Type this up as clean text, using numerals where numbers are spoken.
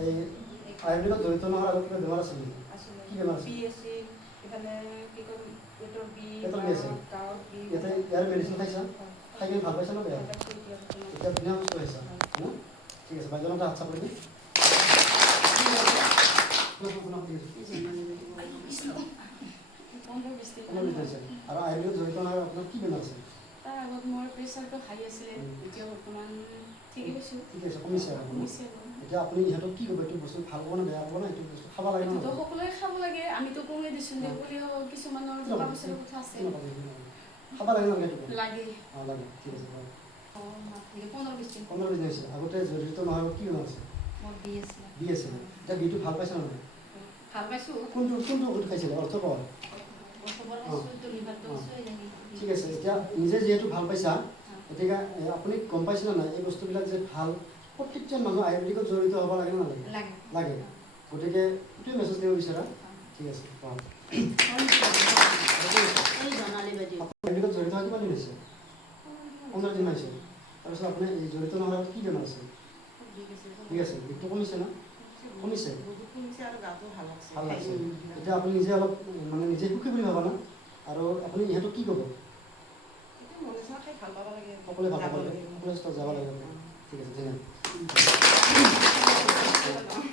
এই আয়ুৰ্বেদিকত জড়িত নোহোৱাৰ আগত কিবা বেমাৰ আছিল নেকি? কি বেমাৰ আছিল? পেটৰ বিষ আছিল। ইয়াতে ইয়াৰ মেডিচিন খাইছা? খাই কিনে ভাল পাইছা না বেয়া? এতিয়া ধুনীয়া সুস্থ হৈছা হয়নে? ঠিক আছে, বাইদেউৰ হাত চাপ দিবি। আৰু আয়ুৰ্বেদিকত জড়িত নোহোৱাৰ আপোনাৰ কি বেমাৰ আছিল? তাৰ আগত মোৰ প্ৰেছাৰটো হাই আছিলে, এতিয়া বৰ্তমান ঠিকে কৈছোঁ। ঠিক আছে, কমিছে আৰু এতিয়া আপুনি ইহঁতক কি ক'ব? এইটো বস্তু ভাল হ'ব নে বেয়া হ'ব না? এইটো বস্তু খাব লাগে না? সকলোৱে খাব লাগে, আমিতো কমেই দিছোঁ যে বুলি কিছুমানৰ টকা পইচাৰ কথা আছে। খাব লাগে না? লাগে। অঁ লাগে, ঠিক আছে। 15 দিন হৈছে। আগতে জড়িত নোহোৱাৰ কি বেমাৰ আছে? মোৰ বি আছিলে। বি আছিলে। এতিয়া বিটো ভাল পাইছে নহয়? ভাল পাইছোঁ। কোনটো ঔষধ খাইছিলে? অৰ্থ পাৱাৰ? ঠিক আছে, এতিয়া নিজে যিহেতু ভাল পাইছা, গতিকে আপুনি গম পাইছে নাই এই বস্তুবিলাক যে ভাল প্ৰত্যেকজন মানুহ আয়ুৰ্বেদিকত জড়িত হ'ব লাগে নে নালাগে? লাগে। গতিকে এইটোৱে মেছেজ দিব বিচৰা। ঠিক আছে, আয়ুৰ্বেদিকত জড়িত হৈ কিমান দিন হৈছে? 15 দিন হৈছে। তাৰপিছত আপুনি এই জড়িত নোহোৱাৰ কি বেমাৰ আছে? ঠিক আছে, বিষটো কমিছে না? কমিছে? ভাল লাগছে। এতিয়া আপুনি নিজে অলপ মানে নিজে সুখী বুলি ভাবা না? আৰু আপুনি ইহঁতক কি ক'ব? সকলোৱে ভাল পাব লাগে, সকলোৱে যাব লাগে। ঠিক আছে, ধন্যবাদ।